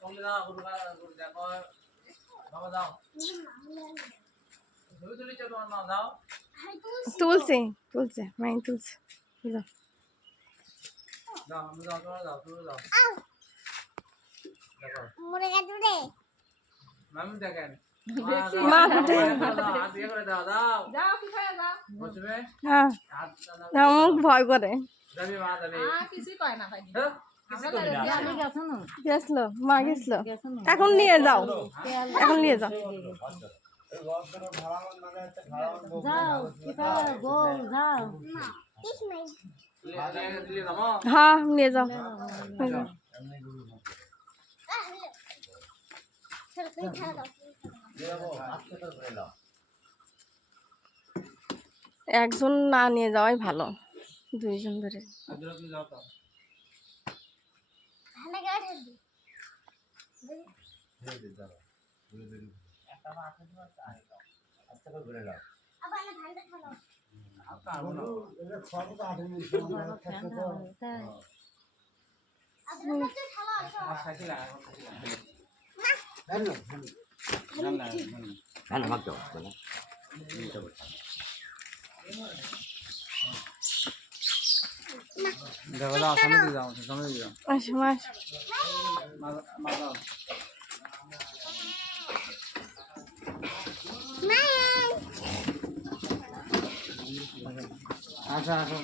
সঙ্গে যাও দেখো বাবা যাও ছবি তুলিছ তোমার মা যাও তুলছে তুলছে মাই তুলছে যাও যাও আমি যাও তোমরা যাও তুমি যাও দেখো মরে গেছে রে মামি দেখেন মা দুটে হাত দিয়ে করে দাও দাও যাও কি খায় যাও বসবে হ্যাঁ হাত দাও না মুখ ভয় করে যাবি মা যাবি কিছু কয় না ভাই কিছু করবি না গেছলো মা গেছলো এখন নিয়ে যাও এখন নিয়ে যাও যাও কিতা বল যাও কিস নাই দিলে যাবো হ্যাঁ নিয়ে যাও চল তুই খেলা দাও একজন না নিয়ে যাওয়াই ভালো দুইজন ধরে আজকে তুমি যাও তো ভালো গাড়ি একটা মা আছে তোমার আই দাও আস্তে করে ঘুরে যাও আবার না ভালো খেলো আর পারবো না আবার তো খেলা আছে আর সাইকেল এখন দেখো যাও সামনে দিয়ে যাও সামনে দিয়ে যাও আসো মাস মা যাও আচ্ছা আচ্ছা